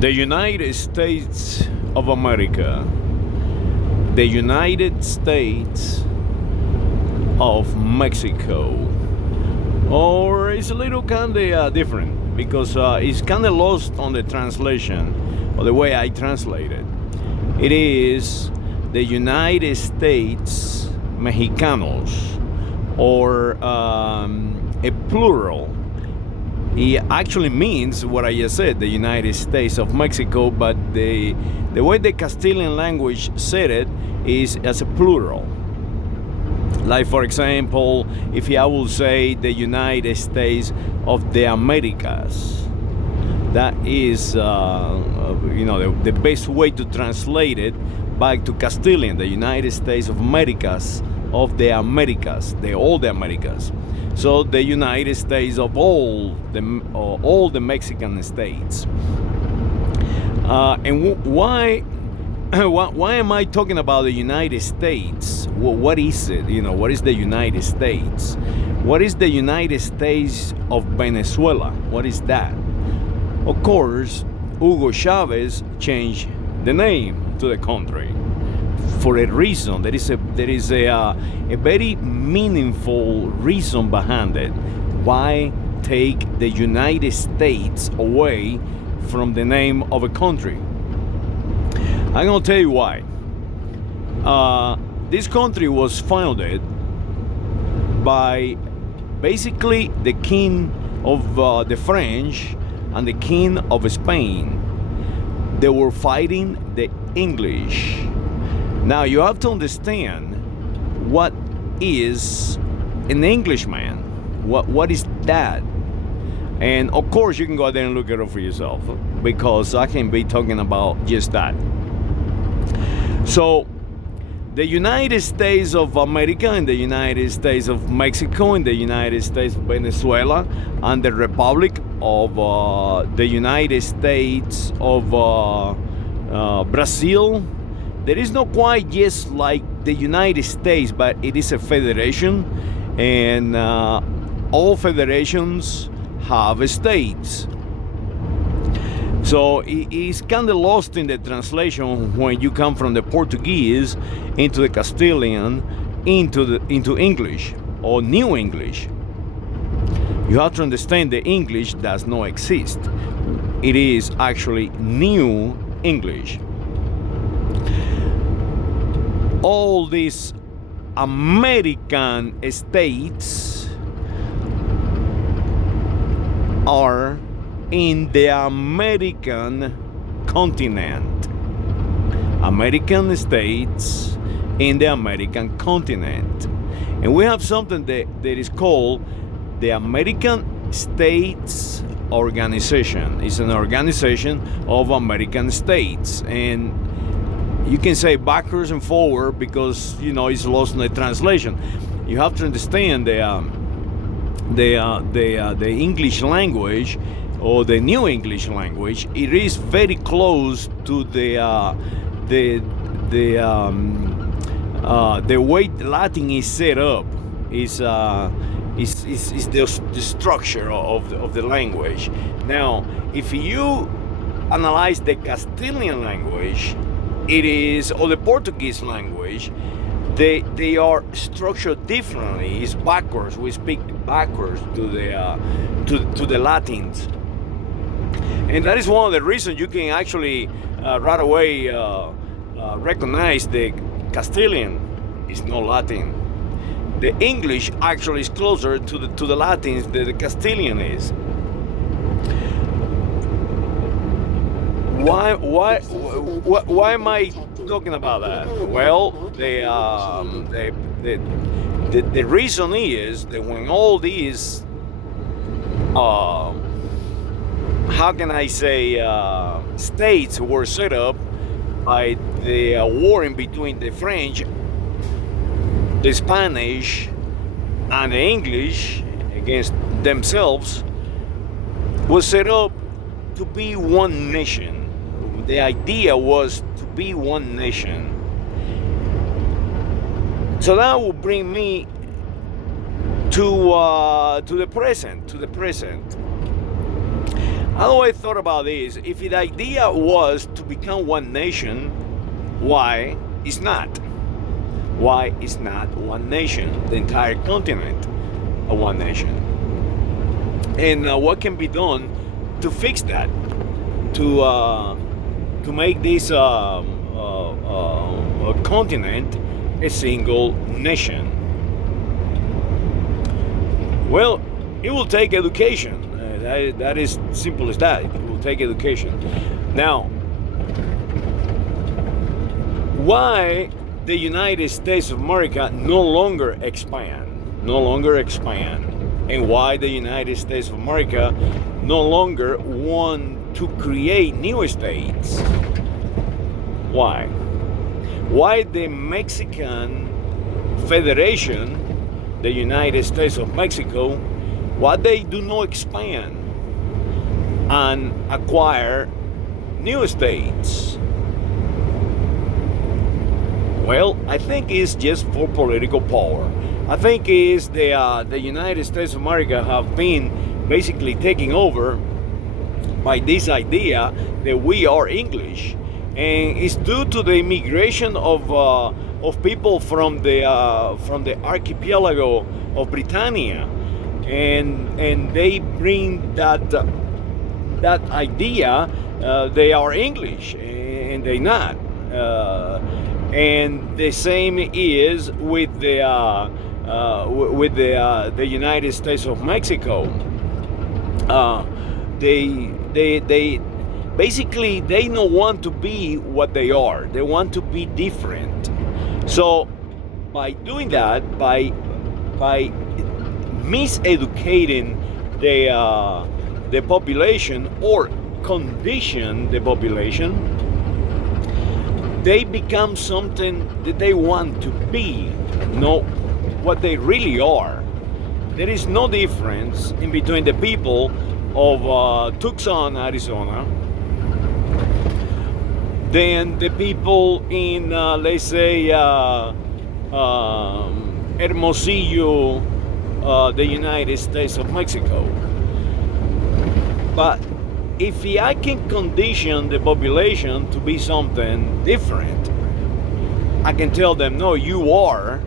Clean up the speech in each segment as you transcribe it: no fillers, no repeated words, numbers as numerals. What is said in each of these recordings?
The United States of America, the United States of Mexico, or it's a little kind of different because it's kind of lost on the translation or the way I translate it. It is the United States Mexicanos, or a plural. It actually means what I just said, the United States of Mexico, but the way the Castilian language said it is as a plural. Like, for example, if I will say the United States of the Americas, that is, the best way to translate it back to Castilian, the United States of Americas, all the Americas. So the United States of all the Mexican states. And why am I talking about the United States? What is it? What is the United States? What is the United States of Venezuela? What is that? Of course, Hugo Chavez changed the name to the country for a reason. There is a very meaningful reason behind it. Why take the United States away from the name of a country? I'm gonna tell you why. This country was founded by basically the king of the French and the king of Spain. They were fighting the English. Now you have to understand what is an Englishman. What is that? And of course you can go there and look it up for yourself, because I can be talking about just that. So the United States of America and the United States of Mexico and the United States of Venezuela and the Republic of the United States of Brazil, there is not quite just like the United States, but it is a federation, and all federations have states. So it's kind of lost in the translation when you come from the Portuguese into the Castilian into English or New English. You have to understand the English does not exist. It is actually New English. All these American states are in the American continent. American states in the American continent. And we have something that is called the American States Organization. It's an organization of American states. And you can say backwards and forward because, it's lost in the translation. You have to understand the English language, or the New English language. It is very close to the way Latin is set up. Is the structure of the language. Now, if you analyze the Castilian language, it is, or the Portuguese language, they are structured differently. It's backwards. We speak backwards to the Latins. And that is one of the reasons you can actually right away recognize the Castilian is not Latin. The English actually is closer to the Latins than the Castilian is. Why am I talking about that? Well, the reason is that when all these how can I say, states were set up by the war in between the French, the Spanish, and the English against themselves, was set up to be one nation. The idea was to be one nation. So that will bring me to the present. How I thought about this, if the idea was to become one nation, why is not? Why is not one nation, the entire continent, a one nation? And what can be done to fix that? To make this continent a single nation? Well, it will take education. That is simple as that. It will take education. Now, why the United States of America no longer expand? And why the United States of America no longer want to create new states? Why? Why the Mexican Federation, the United States of Mexico, why they do not expand and acquire new states? Well, I think it's just for political power. I think is the United States of America have been basically taken over by this idea that we are English, and it's due to the immigration of people from the archipelago of Britannia, and they bring that idea they are English, and they not. And the same is with the United States of Mexico. They basically they don't want to be what they are. They want to be different. So by doing that, by miseducating the population or condition the population, they become something that they want to be, not what they really are. There is no difference in between the people of Tucson, Arizona, than the people in, let's say, Hermosillo, the United States of Mexico. But if I can condition the population to be something different, I can tell them, no, you are,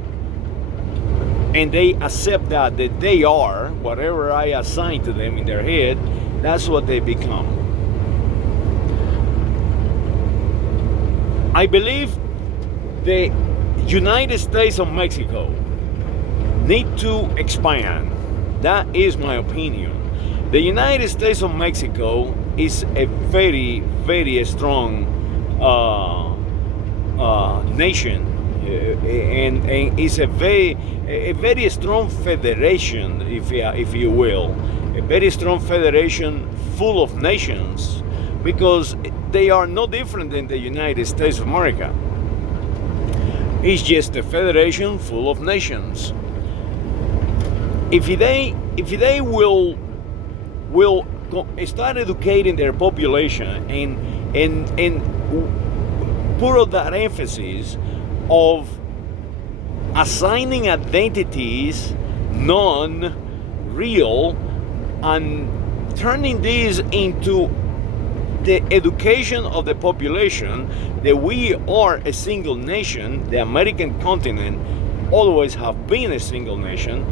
and they accept that they are, whatever I assign to them in their head, that's what they become. I believe the United States of Mexico need to expand. That is my opinion. The United States of Mexico is a very, very strong nation, and it's a very strong federation, if you will, a very strong federation full of nations, because they are no different than the United States of America. It's just a federation full of nations. If they will start educating their population and put all that emphasis of assigning identities non-real and turning this into the education of the population that we are a single nation, the American continent always have been a single nation,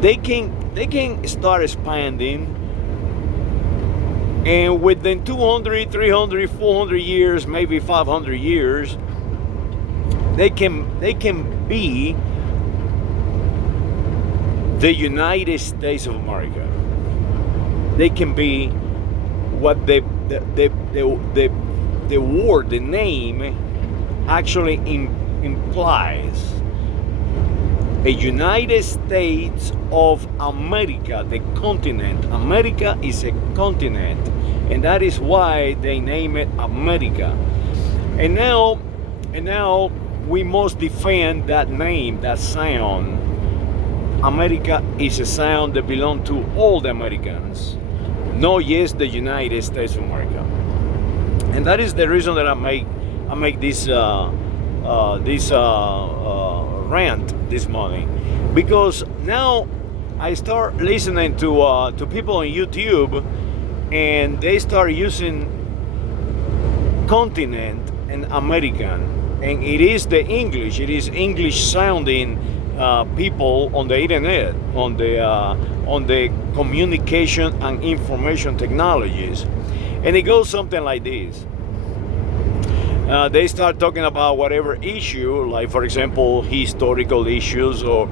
they can start expanding, and within 200, 300, 400 years, maybe 500 years, they can be the United States of America. They can be what the word, the name actually implies. A United States of America, the continent. America is a continent, and that is why they name it America. And now we must defend that name, that sound. America is a sound that belongs to all the Americans, not just the United States of America. And that is the reason that I make this rant this morning, because now I start listening to people on YouTube, and they start using continent and American, and it is English sounding people on the internet, on the communication and information technologies, and it goes something like this. They start talking about whatever issue, like for example historical issues or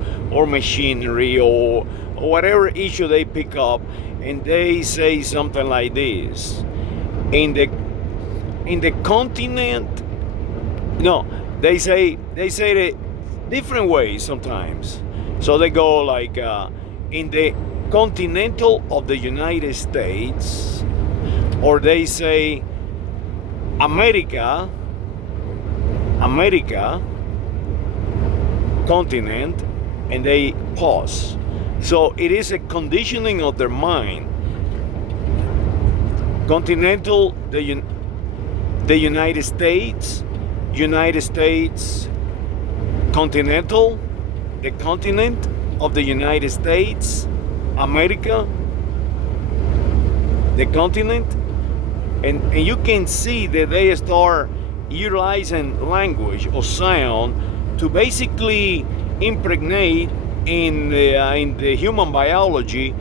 machinery or whatever issue they pick up, and they say something like this: in the continent, no, they say it different ways sometimes. So they go like in the continental of the United States, or they say America continent, and they pause. So it is a conditioning of their mind. Continental, the United States, continental, the continent of the United States, America, the continent, and you can see that they start utilizing language or sound to basically impregnate in the human biology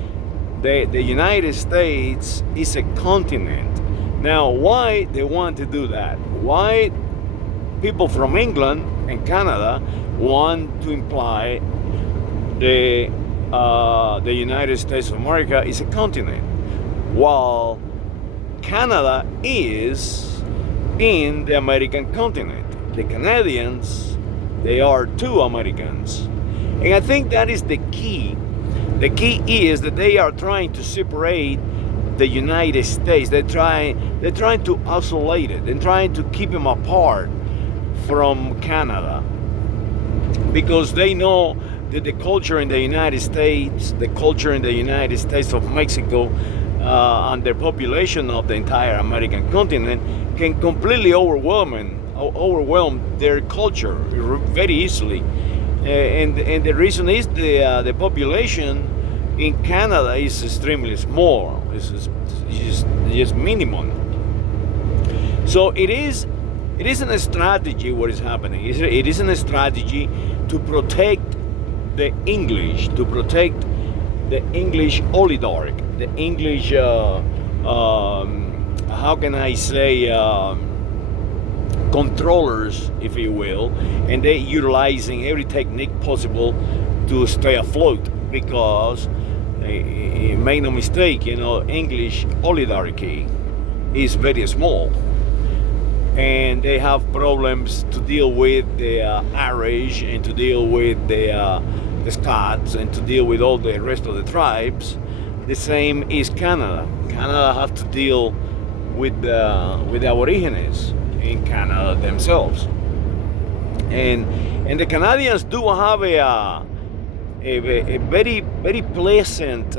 the United States is a continent. Now, why they want to do that? Why people from England and Canada want to imply the United States of America is a continent, while Canada is in the American continent. The Canadians, they are two Americans. And I think that is the key. The key is that they are trying to separate the United States. They're trying to isolate it. They're trying to keep them apart from Canada, because they know that the culture in the United States, the culture in the United States of Mexico, and the population of the entire American continent can completely overwhelm their culture very easily. And the reason is the population in Canada is extremely small. It's just minimum. So it isn't a strategy what is happening. It isn't a strategy to protect the English, to protect the English oligarch, the English, how can I say, controllers, if you will, and they're utilizing every technique possible to stay afloat, because make no mistake, English oligarchy is very small, and they have problems to deal with the Irish, and to deal with the Scots, and to deal with all the rest of the tribes. The same is Canada. Canada have to deal with the Aborigines in Canada themselves, and the Canadians do have a very very pleasant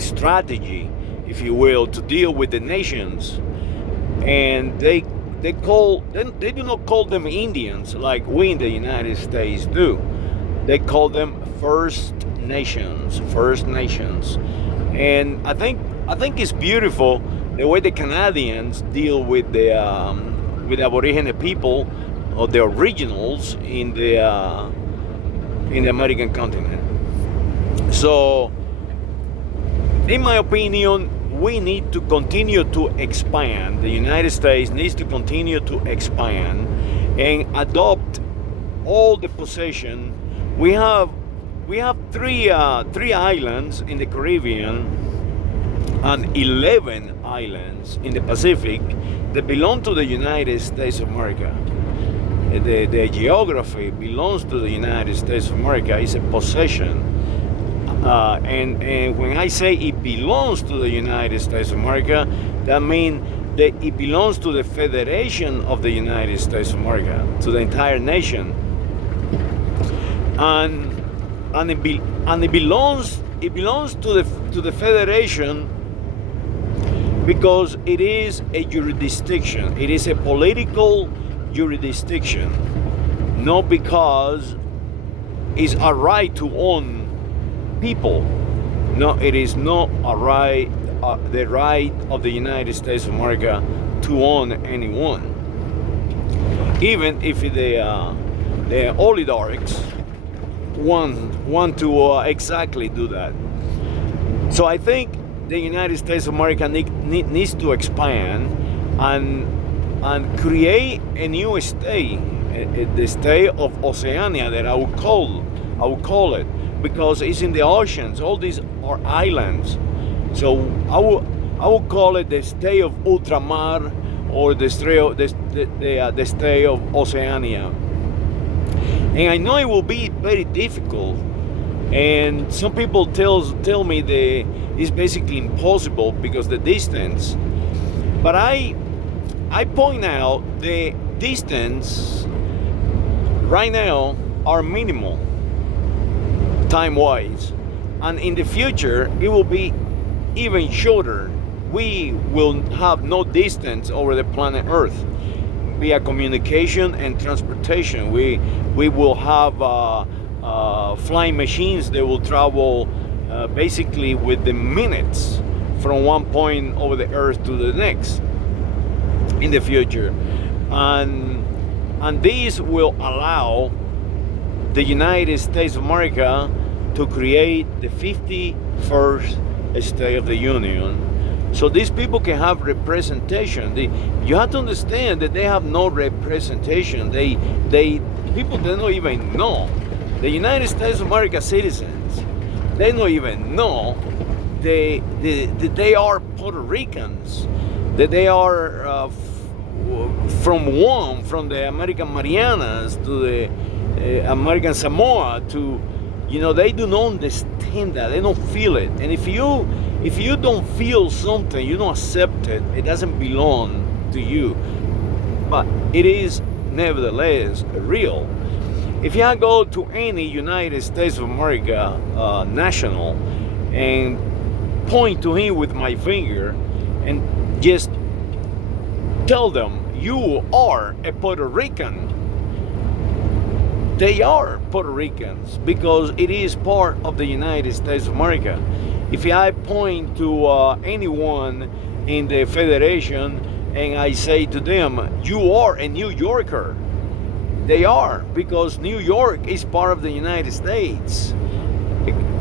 strategy, if you will, to deal with the nations, and they do not call them Indians like we in the United States do. They call them First Nations, and I think it's beautiful the way the Canadians deal with the Aboriginal people, or the originals in the American continent. So, in my opinion, we need to continue to expand. The United States needs to continue to expand and adopt all the possession. We have three islands in the Caribbean and 11 islands in the Pacific that belong to the United States of America. The geography belongs to the United States of America. It's a possession. And when I say it belongs to the United States of America, that means that it belongs to the Federation of the United States of America, to the entire nation. And it belongs to the Federation because it is a jurisdiction. It is a political jurisdiction, not because it's a right to own people. No, it is not a right, the right of the United States of America to own anyone, even if the oligarchs want to exactly do that. So I think the United States of America needs to expand and create a new state, the state of Oceania, that I would call it, because it's in the oceans. All these are islands. So I would call it the state of Ultramar, or the state of Oceania. And I know it will be very difficult, and some people tell me that it's basically impossible because the distance. But I point out the distance right now are minimal time-wise, and in the future it will be even shorter. We will have no distance over the planet Earth via communication and transportation. We will have flying machines that will travel basically within minutes from one point over the Earth to the next in the future, and these will allow the United States of America to create the 51st State of the Union. So these people can have representation. You have to understand that they have no representation. People don't even know. The United States of America citizens, they don't even know that they are Puerto Ricans, that they are from the American Marianas to the American Samoa to, they do not understand that. They don't feel it. And if you don't feel something, you don't accept it, it doesn't belong to you. But it is nevertheless real. If I go to any United States of America national and point to him with my finger and just tell them, you are a Puerto Rican, they are Puerto Ricans because it is part of the United States of America. If I point to anyone in the Federation and I say to them, you are a New Yorker, they are, because New York is part of the United States,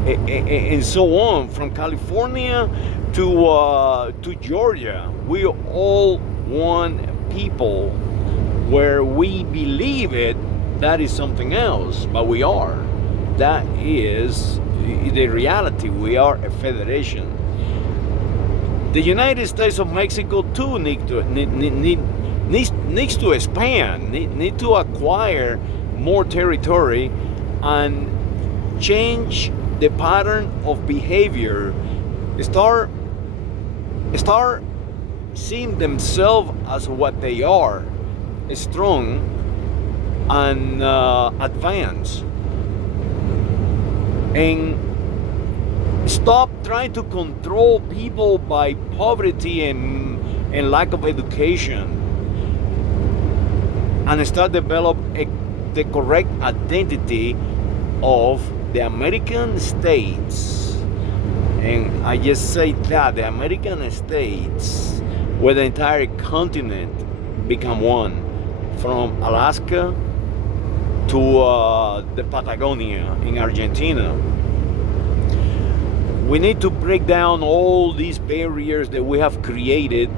and so on, from California to Georgia. We are all one people. Where we believe it, that is something else, but we are. That is the reality. We are a federation. The United States of Mexico too needs to expand, need to acquire more territory and change the pattern of behavior. Start seeing themselves as what they are, strong and advanced, and stop trying to control people by poverty and lack of education, and start develop the correct identity of the American states. And I just say that the American states, where the entire continent become one, from Alaska to the Patagonia in Argentina. We need to break down all these barriers that we have created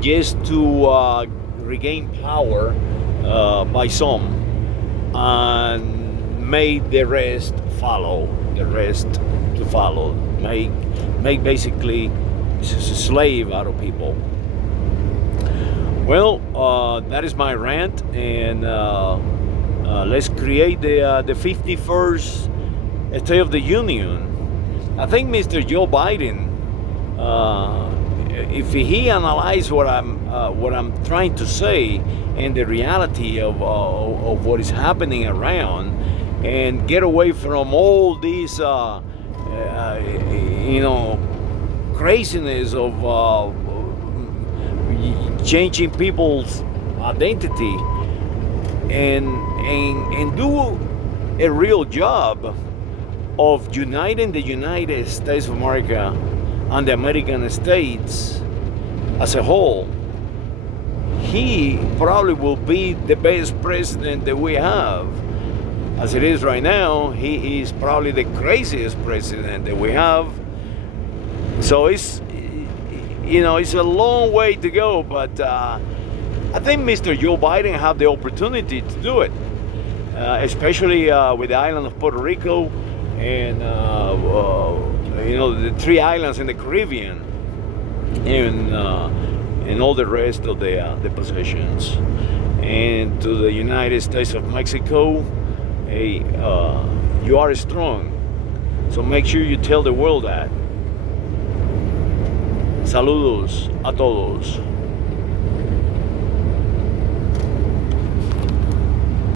just to regain power by some, and make the rest follow. Make basically a slave out of people. Well, that is my rant, and let's create the 51st State of the Union. I think Mr. Joe Biden, if he analyzes what I'm trying to say and the reality of what is happening around, and get away from all these craziness of changing people's identity, and do a real job of uniting the United States of America and the American states as a whole, he probably will be the best president that we have. As it is right now, he is probably the craziest president that we have. So it's a long way to go, but I think Mr. Joe Biden have the opportunity to do it, especially with the island of Puerto Rico and the 3 islands in the Caribbean and all the rest of the possessions. And to the United States of Mexico, hey, you are strong. So make sure you tell the world that. Saludos a todos.